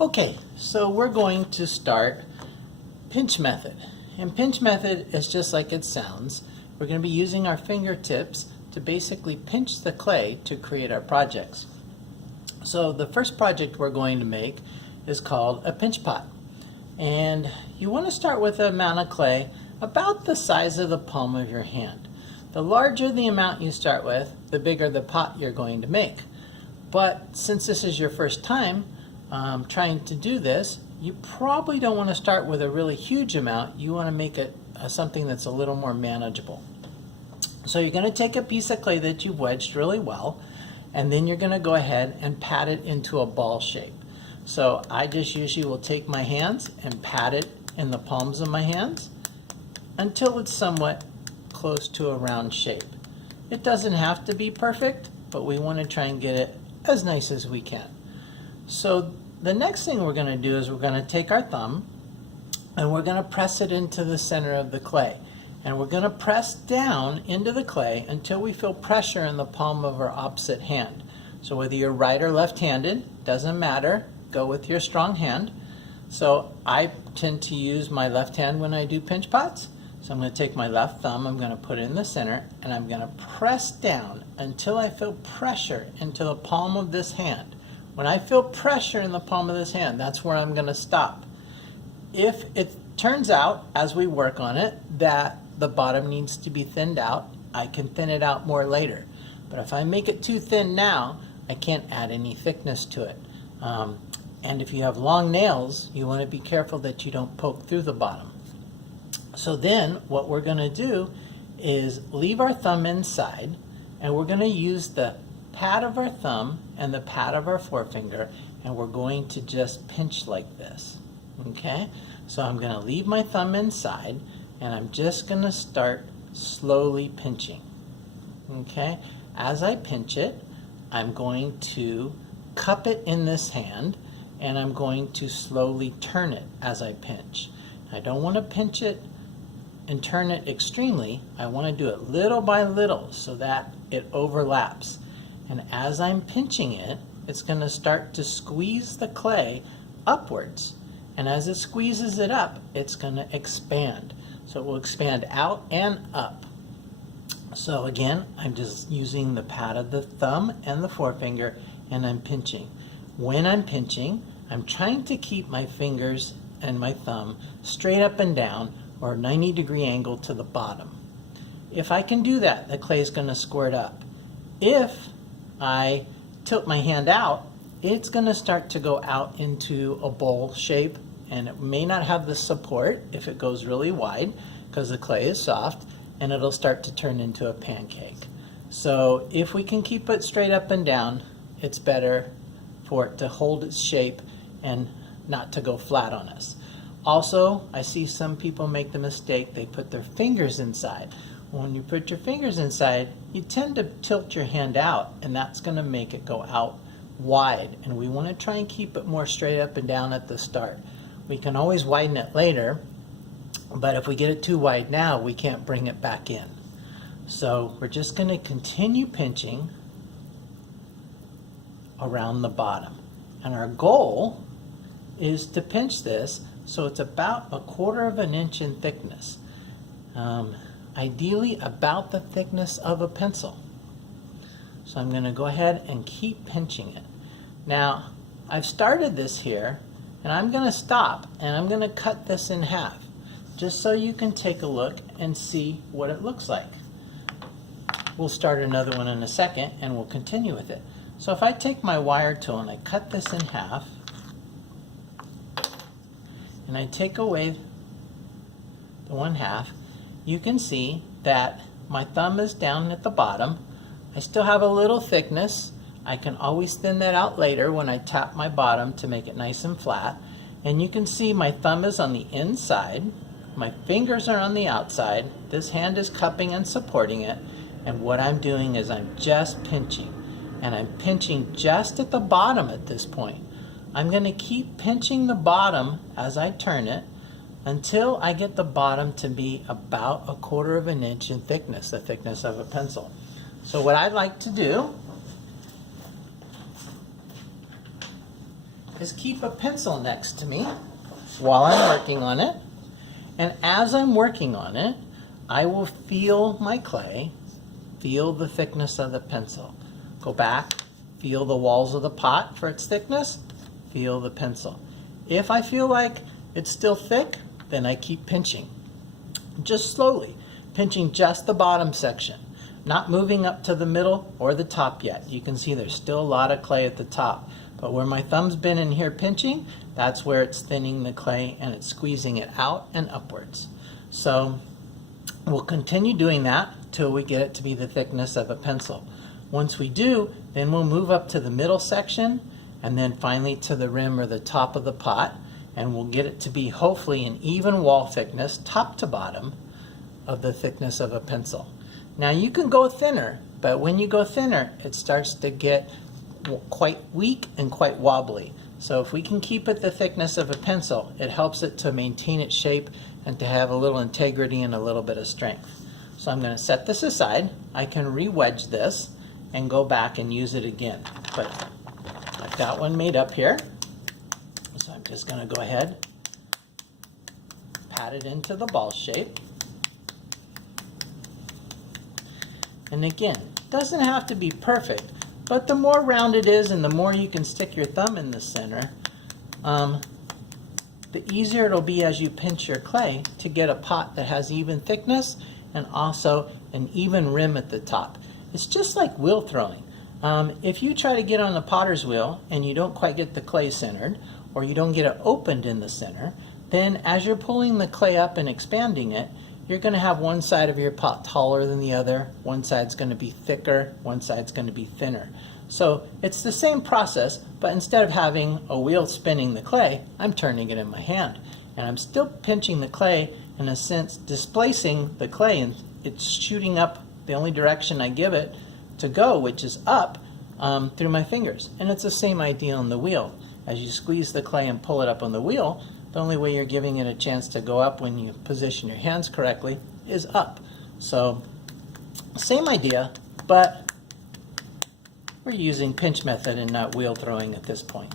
Okay, so we're going to start pinch method. And pinch method is just like it sounds. We're going to be using our fingertips to basically pinch the clay to create our projects. So the first project we're going to make is called a pinch pot. And you want to start with an amount of clay about the size of the palm of your hand. The larger the amount you start with, the bigger the pot you're going to make. But since this is your first time trying to do this, you probably don't want to start with a really huge amount. You want to make it something that's a little more manageable. So you're going to take a piece of clay that you've wedged really well, and then you're going to go ahead and pat it into a ball shape. So I just usually will take my hands and pat it in the palms of my hands until it's somewhat close to a round shape. It doesn't have to be perfect, but we want to try and get it as nice as we can. So the next thing we're going to do is we're going to take our thumb and we're going to press it into the center of the clay. And we're going to press down into the clay until we feel pressure in the palm of our opposite hand. So whether you're right or left-handed, doesn't matter, go with your strong hand. So I tend to use my left hand when I do pinch pots. So I'm going to take my left thumb, I'm going to put it in the center, and I'm going to press down until I feel pressure into the palm of this hand. When I feel pressure in the palm of this hand, that's where I'm going to stop. If it turns out, as we work on it, that the bottom needs to be thinned out, I can thin it out more later. But if I make it too thin now, I can't add any thickness to it. And if you have long nails, you want to be careful that you don't poke through the bottom. So then what we're going to do is leave our thumb inside, and we're going to use the pad of our thumb and the pad of our forefinger, and we're going to just pinch like this. Okay? So I'm going to leave my thumb inside, and I'm just going to start slowly pinching. Okay? As I pinch it, I'm going to cup it in this hand, and I'm going to slowly turn it as I pinch. I don't want to pinch it and turn it extremely. I want to do it little by little so that it overlaps. And as I'm pinching it, it's going to start to squeeze the clay upwards. And as it squeezes it up, it's going to expand. So it will expand out and up. So again, I'm just using the pad of the thumb and the forefinger, and I'm pinching. When I'm pinching, I'm trying to keep my fingers and my thumb straight up and down, or 90-degree angle to the bottom. If I can do that, the clay is going to squirt up. If I tilt my hand out, it's going to start to go out into a bowl shape, and it may not have the support if it goes really wide because the clay is soft, and it'll start to turn into a pancake. So if we can keep it straight up and down, it's better for it to hold its shape and not to go flat on us. Also, I see some people make the mistake, they put their fingers inside. When you put your fingers inside, you tend to tilt your hand out, and that's going to make it go out wide. And we want to try and keep it more straight up and down at the start. We can always widen it later, but if we get it too wide now, we can't bring it back in. So we're just going to continue pinching around the bottom. And our goal is to pinch this so it's about 1/4 of an inch in thickness. Ideally about the thickness of a pencil. So I'm going to go ahead and keep pinching it. Now, I've started this here, and I'm going to stop, and I'm going to cut this in half, just so you can take a look and see what it looks like. We'll start another one in a second, and we'll continue with it. So if I take my wire tool and I cut this in half, and I take away the 1/2, you can see that my thumb is down at the bottom. I still have a little thickness. I can always thin that out later when I tap my bottom to make it nice and flat. And you can see my thumb is on the inside, my fingers are on the outside, this hand is cupping and supporting it, and what I'm doing is I'm just pinching. And I'm pinching just at the bottom at this point. I'm going to keep pinching the bottom as I turn it until I get the bottom to be about 1/4 of an inch in thickness, the thickness of a pencil. So what I'd like to do is keep a pencil next to me while I'm working on it. And as I'm working on it, I will feel my clay, feel the thickness of the pencil. Go back, feel the walls of the pot for its thickness, feel the pencil. If I feel like it's still thick, then I keep pinching. Just slowly, pinching just the bottom section, not moving up to the middle or the top yet. You can see there's still a lot of clay at the top, but where my thumb's been in here pinching, that's where it's thinning the clay and it's squeezing it out and upwards. So we'll continue doing that till we get it to be the thickness of a pencil. Once we do, then we'll move up to the middle section and then finally to the rim or the top of the pot, and we'll get it to be hopefully an even wall thickness, top to bottom, of the thickness of a pencil. Now you can go thinner, but when you go thinner, it starts to get quite weak and quite wobbly. So if we can keep it the thickness of a pencil, it helps it to maintain its shape and to have a little integrity and a little bit of strength. So I'm going to set this aside. I can re-wedge this and go back and use it again. But I've got one made up here. So I'm just going to go ahead, pat it into the ball shape. And again, it doesn't have to be perfect, but the more round it is and the more you can stick your thumb in the center, the easier it'll be as you pinch your clay to get a pot that has even thickness and also an even rim at the top. It's just like wheel throwing. If you try to get on the potter's wheel and you don't quite get the clay centered, or you don't get it opened in the center, then as you're pulling the clay up and expanding it, you're going to have one side of your pot taller than the other, one side's going to be thicker, one side's going to be thinner. So it's the same process, but instead of having a wheel spinning the clay, I'm turning it in my hand. And I'm still pinching the clay, in a sense displacing the clay, and it's shooting up the only direction I give it to go, which is up, through my fingers. And it's the same idea on the wheel. As you squeeze the clay and pull it up on the wheel, the only way you're giving it a chance to go up when you position your hands correctly is up. So same idea, but we're using pinch method and not wheel throwing at this point.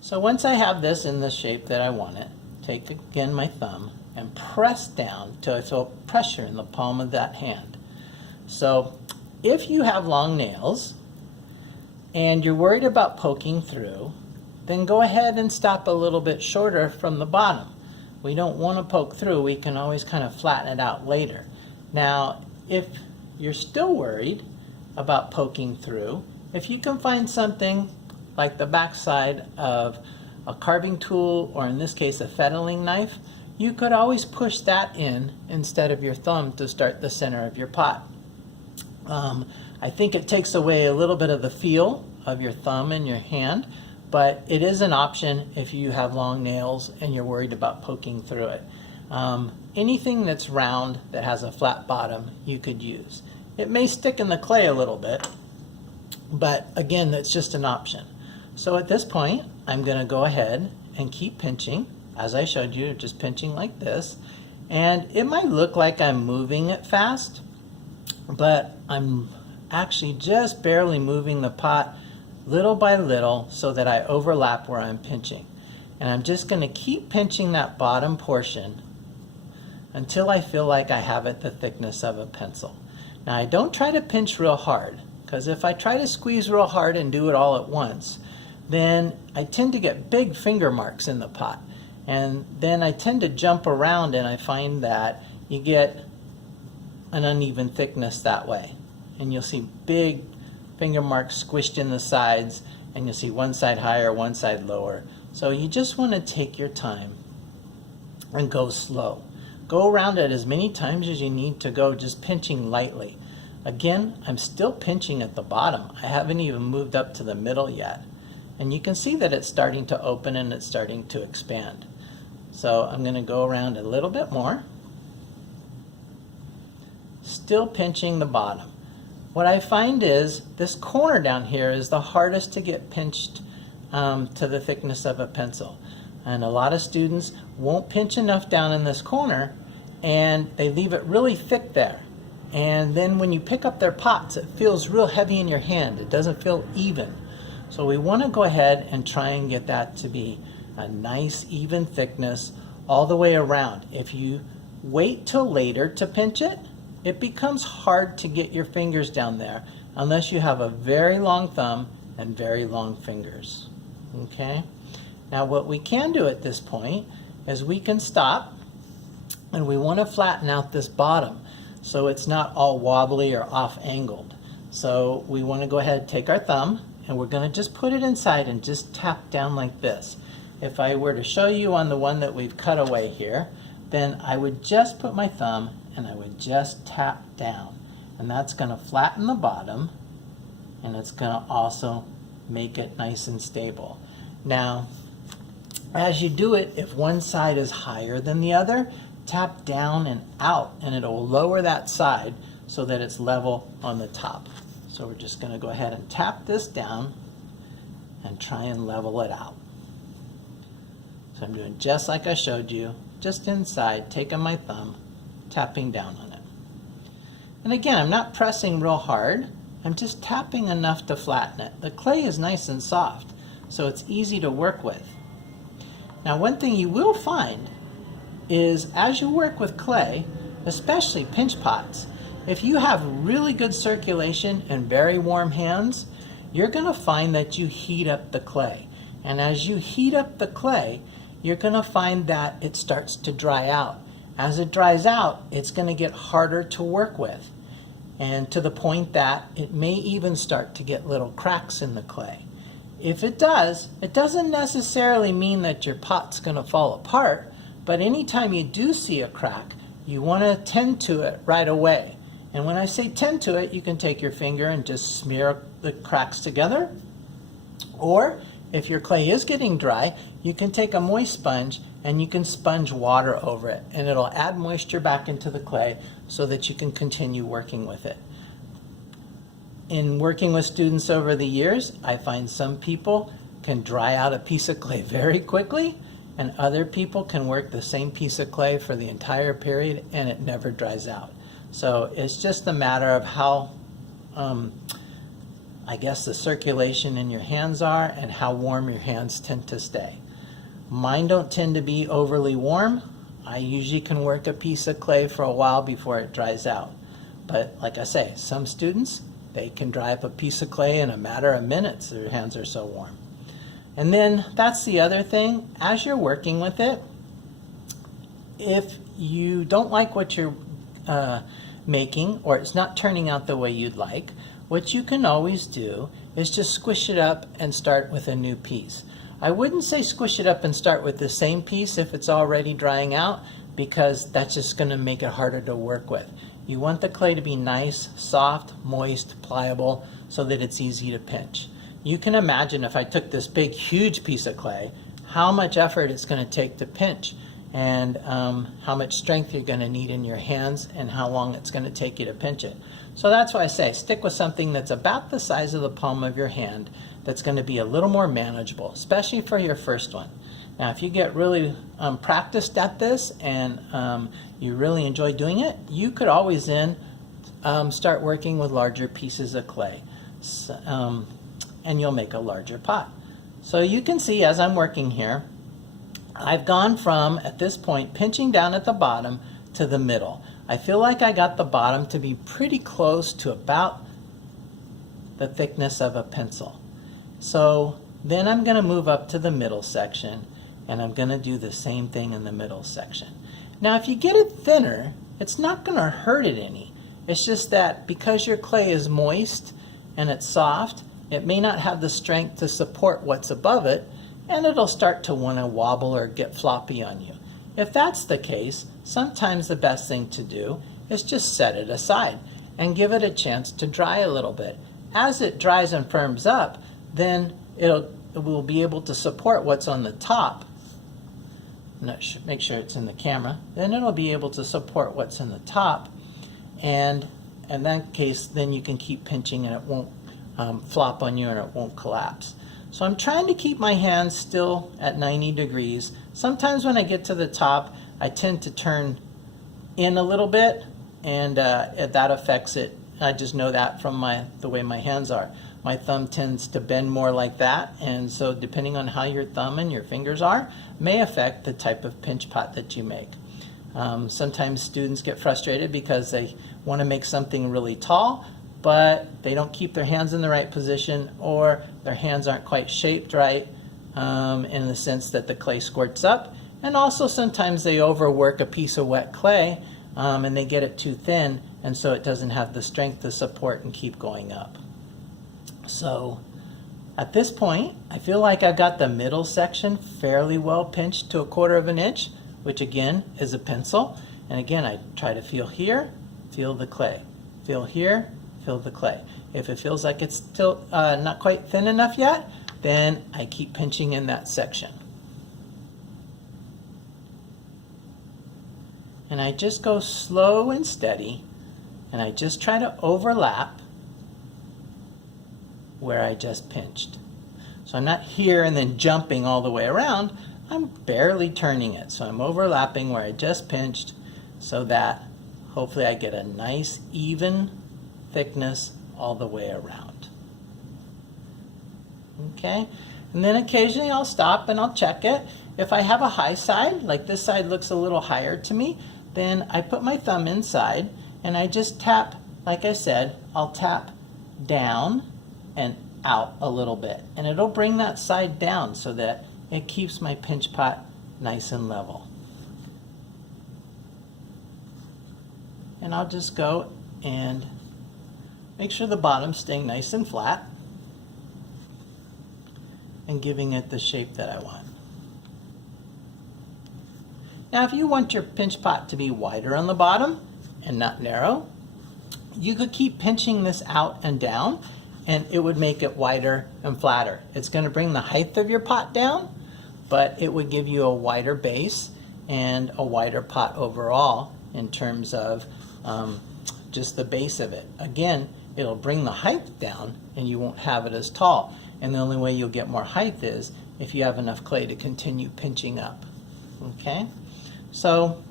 So once I have this in the shape that I want it, take again my thumb and press down till I feel pressure in the palm of that hand. So if you have long nails and you're worried about poking through, then go ahead and stop a little bit shorter from the bottom. We don't want to poke through. We can always kind of flatten it out later. Now, if you're still worried about poking through, if you can find something like the backside of a carving tool, or in this case a fettling knife, you could always push that in instead of your thumb to start the center of your pot. I think it takes away a little bit of the feel of your thumb in your hand, but it is an option if you have long nails and you're worried about poking through it. Anything that's round that has a flat bottom you could use. It may stick in the clay a little bit, but again, that's just an option. So at this point, I'm going to go ahead and keep pinching, as I showed you, just pinching like this. And it might look like I'm moving it fast, but I'm actually just barely moving the pot little by little so that I overlap where I'm pinching. And I'm just going to keep pinching that bottom portion until I feel like I have it the thickness of a pencil. Now I don't try to pinch real hard, because if I try to squeeze real hard and do it all at once, then I tend to get big finger marks in the pot. And then I tend to jump around, and I find that you get an uneven thickness that way. And you'll see big finger marks squished in the sides, and you'll see one side higher, one side lower. So you just want to take your time and go slow. Go around it as many times as you need to go, just pinching lightly. Again, I'm still pinching at the bottom. I haven't even moved up to the middle yet. And you can see that it's starting to open and it's starting to expand. So I'm going to go around a little bit more. Still pinching the bottom. What I find is this corner down here is the hardest to get pinched to the thickness of a pencil. And a lot of students won't pinch enough down in this corner, and they leave it really thick there. And then when you pick up their pots, it feels real heavy in your hand. It doesn't feel even. So we want to go ahead and try and get that to be a nice even thickness all the way around. If you wait till later to pinch it, it becomes hard to get your fingers down there unless you have a very long thumb and very long fingers. Okay? Now what we can do at this point is we can stop, and we want to flatten out this bottom so it's not all wobbly or off angled. So we want to go ahead and take our thumb, and we're going to just put it inside and just tap down like this. If I were to show you on the one that we've cut away here, then I would just put my thumb and I would just tap down, and that's going to flatten the bottom, and it's going to also make it nice and stable. Now as you do it, if one side is higher than the other, tap down and out, and it'll lower that side so that it's level on the top. So we're just going to go ahead and tap this down and try and level it out. So I'm doing just like I showed you, just inside, taking my thumb, tapping down on it. And again, I'm not pressing real hard, I'm just tapping enough to flatten it. The clay is nice and soft, so it's easy to work with. Now one thing you will find is as you work with clay, especially pinch pots, if you have really good circulation and very warm hands, you're going to find that you heat up the clay. And as you heat up the clay, you're going to find that it starts to dry out. As it dries out, it's going to get harder to work with, and to the point that it may even start to get little cracks in the clay. If it does, it doesn't necessarily mean that your pot's going to fall apart, but anytime you do see a crack, you want to tend to it right away. And when I say tend to it, you can take your finger and just smear the cracks together. Or if your clay is getting dry, you can take a moist sponge and you can sponge water over it, and it'll add moisture back into the clay so that you can continue working with it. In working with students over the years, I find some people can dry out a piece of clay very quickly, and other people can work the same piece of clay for the entire period and it never dries out. So it's just a matter of how, I guess, the circulation in your hands are and how warm your hands tend to stay. Mine don't tend to be overly warm. I usually can work a piece of clay for a while before it dries out. But like I say, some students, they can dry up a piece of clay in a matter of minutes. Their hands are so warm. And then that's the other thing. As you're working with it, if you don't like what you're making, or it's not turning out the way you'd like, what you can always do is just squish it up and start with a new piece. I wouldn't say squish it up and start with the same piece if it's already drying out, because that's just going to make it harder to work with. You want the clay to be nice, soft, moist, pliable, so that it's easy to pinch. You can imagine if I took this big, huge piece of clay, how much effort it's going to take to pinch, and how much strength you're going to need in your hands, and how long it's going to take you to pinch it. So that's why I say stick with something that's about the size of the palm of your hand, that's going to be a little more manageable, especially for your first one. Now if you get really practiced at this and you really enjoy doing it, you could always then start working with larger pieces of clay, and you'll make a larger pot. So you can see as I'm working here, I've gone from, at this point, pinching down at the bottom to the middle. I feel like I got the bottom to be pretty close to about the thickness of a pencil. So then I'm going to move up to the middle section, and I'm going to do the same thing in the middle section. Now if you get it thinner, it's not going to hurt it any. It's just that because your clay is moist and it's soft, it may not have the strength to support what's above it, and it'll start to want to wobble or get floppy on you. If that's the case, sometimes the best thing to do is just set it aside and give it a chance to dry a little bit. As it dries and firms up, then it will be able to support what's on the top. Make sure it's in the camera. Then it'll be able to support what's in the top, and in that case, then you can keep pinching and it won't flop on you and it won't collapse. So I'm trying to keep my hands still at 90 degrees. Sometimes when I get to the top, I tend to turn in a little bit, and that affects it. I just know that from the way my hands are. my thumb tends to bend more like that, and so depending on how your thumb and your fingers are, may affect the type of pinch pot that you make. Sometimes students get frustrated because they want to make something really tall, but they don't keep their hands in the right position, or their hands aren't quite shaped right in the sense that the clay squirts up. And also sometimes they overwork a piece of wet clay and they get it too thin, and so it doesn't have the strength to support and keep going up. So at this point, I feel like I've got the middle section fairly well pinched to 1/4 of an inch, which again is a pencil. And again, I try to feel here, feel the clay. Feel here, feel the clay. If it feels like it's still not quite thin enough yet, then I keep pinching in that section. And I just go slow and steady, and I just try to overlap where I just pinched. So I'm not here and then jumping all the way around. I'm barely turning it. So I'm overlapping where I just pinched so that hopefully I get a nice even thickness all the way around. Okay, and then occasionally I'll stop and I'll check it. If I have a high side, like this side looks a little higher to me, then I put my thumb inside and I just tap, like I said, I'll tap down and out a little bit, and it'll bring that side down so that it keeps my pinch pot nice and level. And I'll just go and make sure the bottom's staying nice and flat and giving it the shape that I want. Now if you want your pinch pot to be wider on the bottom and not narrow, you could keep pinching this out and down, and it would make it wider and flatter. It's going to bring the height of your pot down, but it would give you a wider base and a wider pot overall in terms of just the base of it. Again, it'll bring the height down and you won't have it as tall. And the only way you'll get more height is if you have enough clay to continue pinching up. Okay? So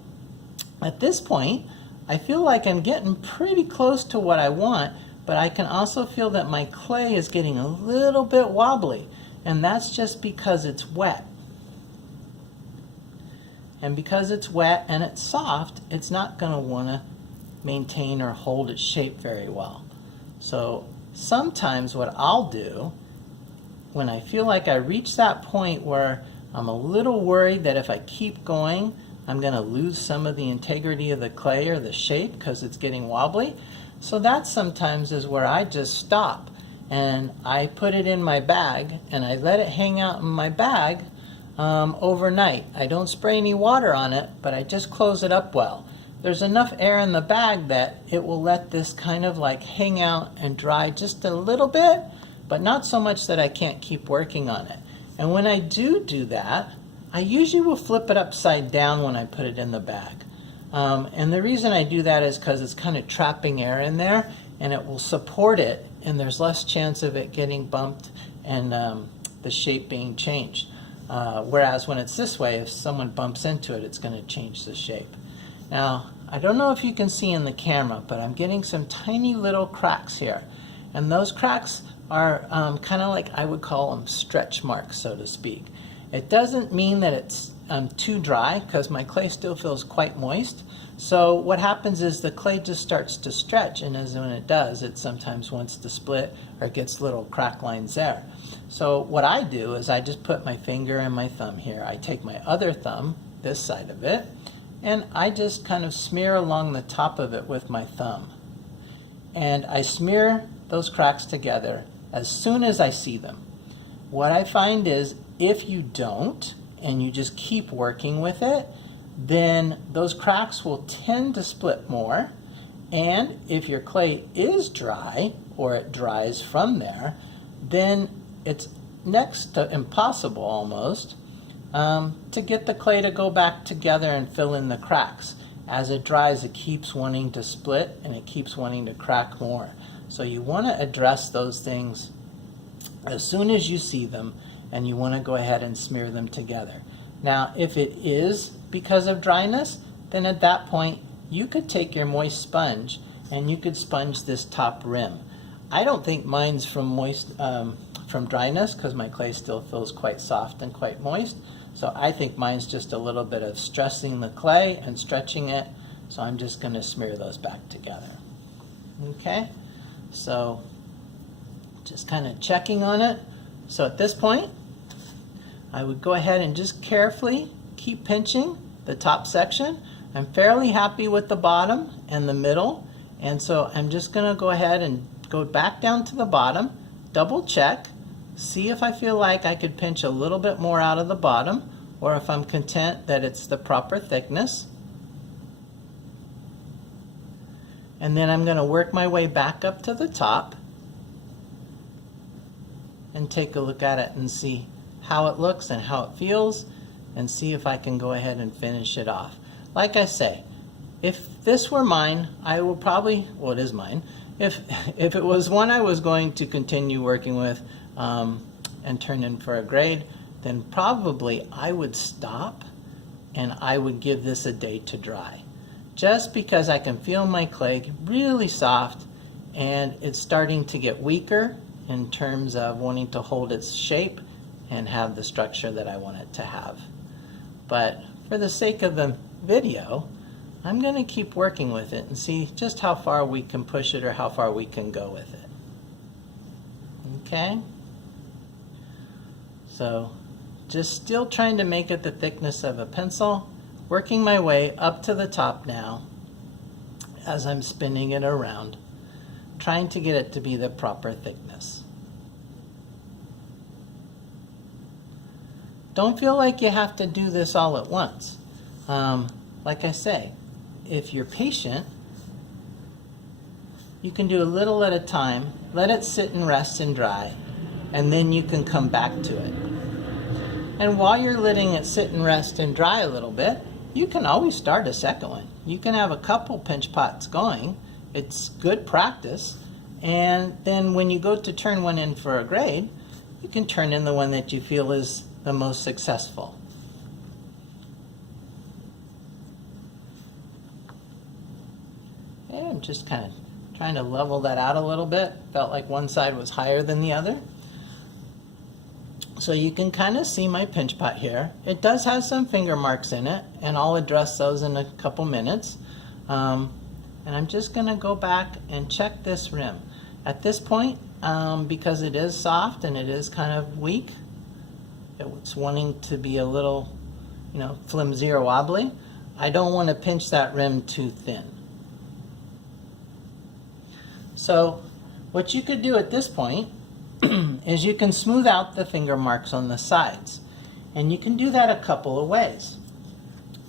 at this point, I feel like I'm getting pretty close to what I want, but I can also feel that my clay is getting a little bit wobbly, and that's just because it's wet. And because it's wet and it's soft, it's not going to want to maintain or hold its shape very well. So sometimes what I'll do, when I feel like I reach that point where I'm a little worried that if I keep going, I'm going to lose some of the integrity of the clay or the shape because it's getting wobbly. So that sometimes is where I just stop and I put it in my bag and I let it hang out in my bag overnight. I don't spray any water on it, but I just close it up well. There's enough air in the bag that it will let this kind of like hang out and dry just a little bit, but not so much that I can't keep working on it. And when I do that, I usually will flip it upside down when I put it in the bag. And the reason I do that is because it's kind of trapping air in there and it will support it, and there's less chance of it getting bumped and the shape being changed. Whereas when it's this way, if someone bumps into it, it's going to change the shape. Now, I don't know if you can see in the camera, but I'm getting some tiny little cracks here. And those cracks are kind of like, I would call them stretch marks, so to speak. It doesn't mean that it's too dry, because my clay still feels quite moist. So what happens is the clay just starts to stretch, and as when it does, it sometimes wants to split or it gets little crack lines there. So what I do is I just put my finger and my thumb here. I take my other thumb, this side of it, and I just kind of smear along the top of it with my thumb. And I smear those cracks together as soon as I see them. What I find is if you don't, and you just keep working with it, then those cracks will tend to split more. And if your clay is dry, or it dries from there, then it's next to impossible almost to get the clay to go back together and fill in the cracks. As it dries, it keeps wanting to split and it keeps wanting to crack more. So you want to address those things as soon as you see them, and you want to go ahead and smear them together. Now, if it is because of dryness, then at that point you could take your moist sponge and you could sponge this top rim. I don't think mine's from from dryness, because my clay still feels quite soft and quite moist. So I think mine's just a little bit of stressing the clay and stretching it. So I'm just going to smear those back together. Okay, so just kind of checking on it. So at this point, I would go ahead and just carefully keep pinching the top section. I'm fairly happy with the bottom and the middle, and so I'm just going to go ahead and go back down to the bottom, double check, see if I feel like I could pinch a little bit more out of the bottom, or if I'm content that it's the proper thickness. And then I'm going to work my way back up to the top and take a look at it and see how it looks and how it feels, and see if I can go ahead and finish it off. Like I say, if this were mine, I will probably, well, it is mine. If it was one I was going to continue working with and turn in for a grade, then probably I would stop and I would give this a day to dry. Just because I can feel my clay really soft and it's starting to get weaker in terms of wanting to hold its shape and have the structure that I want it to have. But for the sake of the video, I'm going to keep working with it and see just how far we can push it or how far we can go with it. Okay? So just still trying to make it the thickness of a pencil, working my way up to the top now as I'm spinning it around, trying to get it to be the proper thickness. Don't feel like you have to do this all at once. Like I say, if you're patient, you can do a little at a time, let it sit and rest and dry, and then you can come back to it. And while you're letting it sit and rest and dry a little bit, you can always start a second one. You can have a couple pinch pots going. It's good practice. And then when you go to turn one in for a grade, you can turn in the one that you feel is the most successful. And I'm just kind of trying to level that out a little bit. Felt like one side was higher than the other. So you can kind of see my pinch pot here. It does have some finger marks in it, and I'll address those in a couple minutes. And I'm just going to go back and check this rim. At this point, because it is soft and it is kind of weak, it's wanting to be a little, flimsy or wobbly, I don't want to pinch that rim too thin. So what you could do at this point is you can smooth out the finger marks on the sides. And you can do that a couple of ways.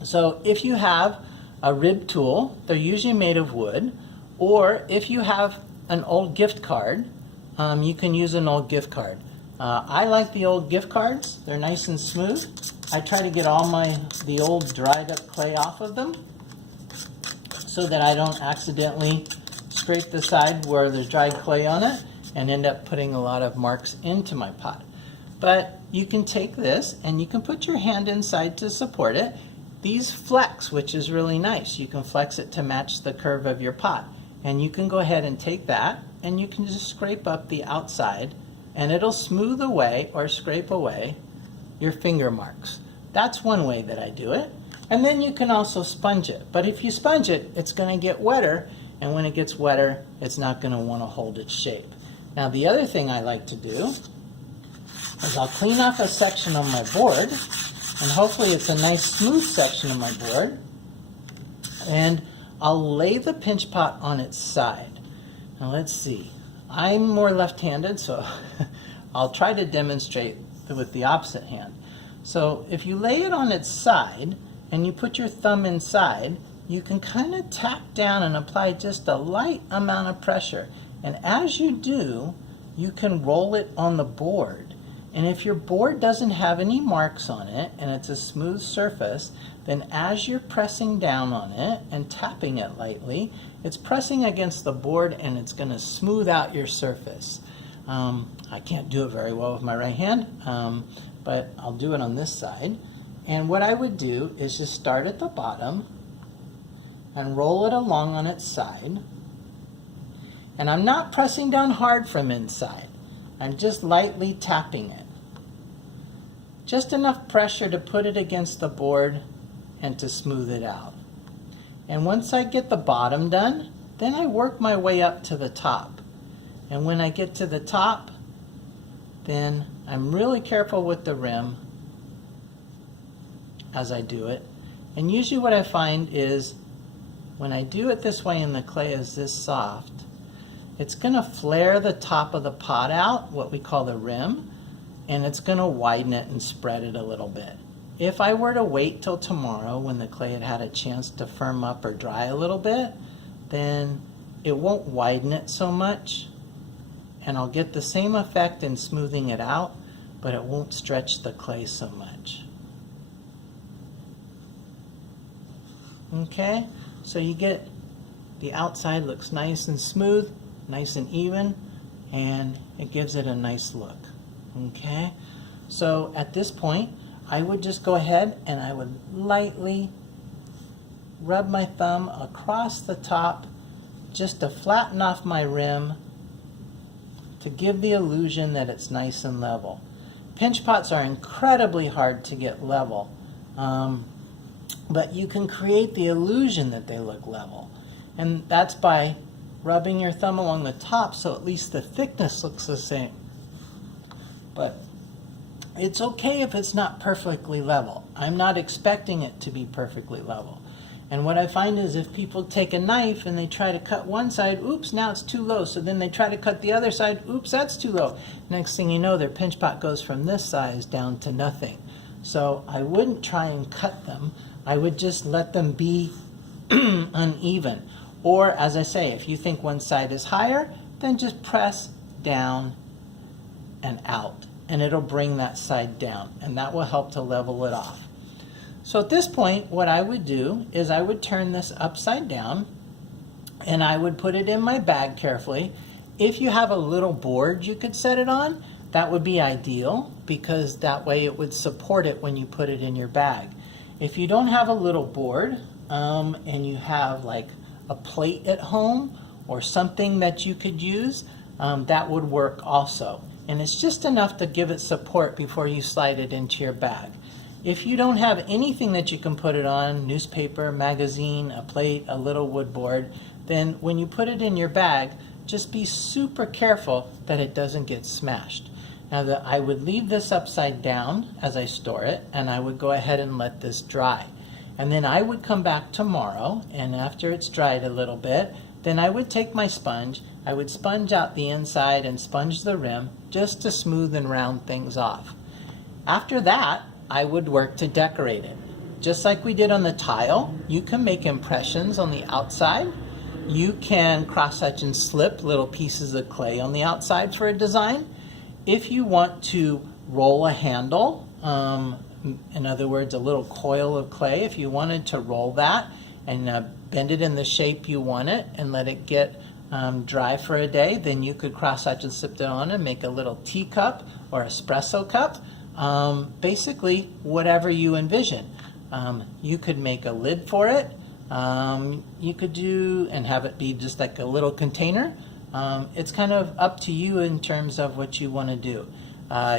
So if you have a rib tool, they're usually made of wood, or if you have an old gift card, you can use an old gift card. I like the old gift cards. They're nice and smooth. I try to get all the old dried up clay off of them so that I don't accidentally scrape the side where there's dried clay on it and end up putting a lot of marks into my pot. But you can take this and you can put your hand inside to support it. These flex, which is really nice. You can flex it to match the curve of your pot. And you can go ahead and take that and you can just scrape up the outside and it'll smooth away or scrape away your finger marks. That's one way that I do it. And then you can also sponge it. But if you sponge it, it's going to get wetter, and when it gets wetter, it's not going to want to hold its shape. Now the other thing I like to do is I'll clean off a section on my board, and hopefully it's a nice smooth section of my board, and I'll lay the pinch pot on its side. Now let's see. I'm more left-handed, so I'll try to demonstrate with the opposite hand. So if you lay it on its side and you put your thumb inside, you can kind of tap down and apply just a light amount of pressure. And as you do, you can roll it on the board. And if your board doesn't have any marks on it and it's a smooth surface, then as you're pressing down on it and tapping it lightly, it's pressing against the board and it's going to smooth out your surface. I can't do it very well with my right hand, but I'll do it on this side. And what I would do is just start at the bottom and roll it along on its side. And I'm not pressing down hard from inside. I'm just lightly tapping it. Just enough pressure to put it against the board and to smooth it out. And once I get the bottom done, then I work my way up to the top. And when I get to the top, then I'm really careful with the rim as I do it. And usually what I find is when I do it this way and the clay is this soft, it's going to flare the top of the pot out, what we call the rim, and it's going to widen it and spread it a little bit. If I were to wait till tomorrow when the clay had a chance to firm up or dry a little bit, then it won't widen it so much, and I'll get the same effect in smoothing it out, but it won't stretch the clay so much. Okay, so you get the outside looks nice and smooth, nice and even, and it gives it a nice look. Okay, so at this point I would just go ahead and I would lightly rub my thumb across the top just to flatten off my rim to give the illusion that it's nice and level. Pinch pots are incredibly hard to get level, but you can create the illusion that they look level, and that's by rubbing your thumb along the top so at least the thickness looks the same. But it's okay if it's not perfectly level. I'm not expecting it to be perfectly level. And what I find is if people take a knife and they try to cut one side, oops, now it's too low. So then they try to cut the other side, oops, that's too low. Next thing you know, their pinch pot goes from this size down to nothing. So I wouldn't try and cut them. I would just let them be uneven. Or as I say, if you think one side is higher, then just press down and out, and it'll bring that side down, and that will help to level it off. So at this point, what I would do is I would turn this upside down, and I would put it in my bag carefully. If you have a little board you could set it on, that would be ideal, because that way it would support it when you put it in your bag. If you don't have a little board, and you have like a plate at home or something that you could use, that would work also. And it's just enough to give it support before you slide it into your bag. If you don't have anything that you can put it on, newspaper, magazine, a plate, a little wood board, then when you put it in your bag, just be super careful that it doesn't get smashed. Now I would leave this upside down as I store it, and I would go ahead and let this dry. And then I would come back tomorrow, and after it's dried a little bit, then I would take my sponge, I would sponge out the inside and sponge the rim just to smooth and round things off. After that, I would work to decorate it. Just like we did on the tile, you can make impressions on the outside. You can cross-hatch and slip little pieces of clay on the outside for a design. If you want to roll a handle, in other words, a little coil of clay, if you wanted to roll that and bend it in the shape you want it and let it get dry for a day, then you could cross-hatch and slip it on and make a little teacup or espresso cup. Basically, whatever you envision. You could make a lid for it. You could do and have it be just like a little container. It's kind of up to you in terms of what you want to do.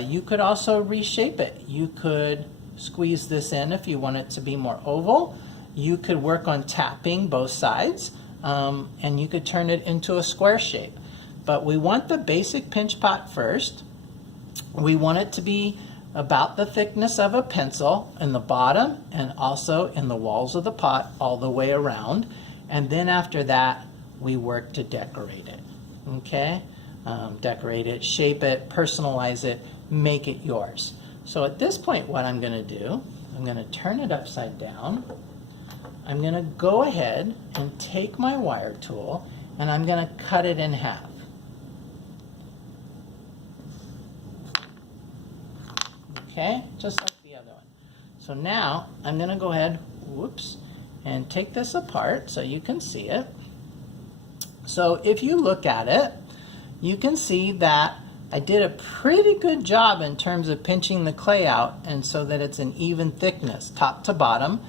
You could also reshape it. You could squeeze this in if you want it to be more oval. You could work on tapping both sides, and you could turn it into a square shape. But we want the basic pinch pot first. We want it to be about the thickness of a pencil in the bottom and also in the walls of the pot all the way around. And then after that, we work to decorate it. Okay? Decorate it, shape it, personalize it, make it yours. So at this point, what I'm going to do, I'm going to turn it upside down. I'm going to go ahead and take my wire tool and I'm going to cut it in half. Okay, just like the other one. So now I'm going to go ahead, whoops, and take this apart so you can see it. So if you look at it, you can see that I did a pretty good job in terms of pinching the clay out, and so that it's an even thickness, top to bottom,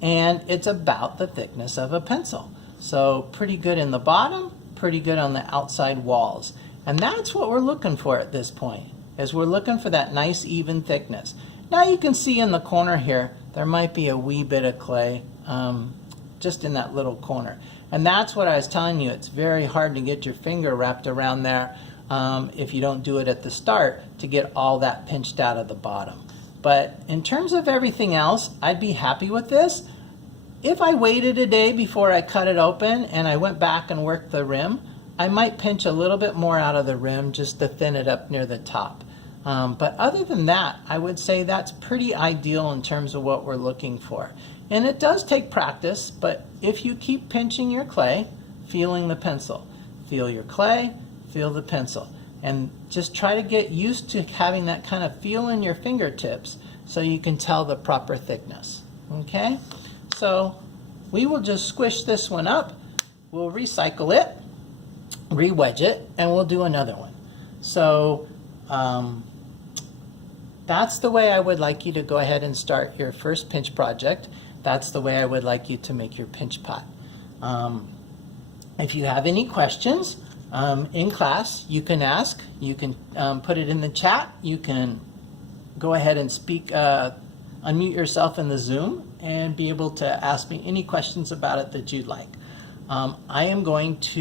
and it's about the thickness of a pencil. So pretty good in the bottom, pretty good on the outside walls. And that's what we're looking for at this point, is we're looking for that nice even thickness. Now you can see in the corner here, there might be a wee bit of clay just in that little corner. And that's what I was telling you, it's very hard to get your finger wrapped around there if you don't do it at the start to get all that pinched out of the bottom. But in terms of everything else, I'd be happy with this. If I waited a day before I cut it open and I went back and worked the rim, I might pinch a little bit more out of the rim just to thin it up near the top. But other than that, I would say that's pretty ideal in terms of what we're looking for. And it does take practice, but if you keep pinching your clay, feeling the pencil, feel your clay, feel the pencil, and just try to get used to having that kind of feel in your fingertips so you can tell the proper thickness. Okay? So we will just squish this one up, we'll recycle it, re-wedge it, and we'll do another one. So that's the way I would like you to go ahead and start your first pinch project. That's the way I would like you to make your pinch pot. If you have any questions in class, you can ask. You can put it in the chat. You can go ahead and speak, unmute yourself in the Zoom and be able to ask me any questions about it that you'd like. I am going to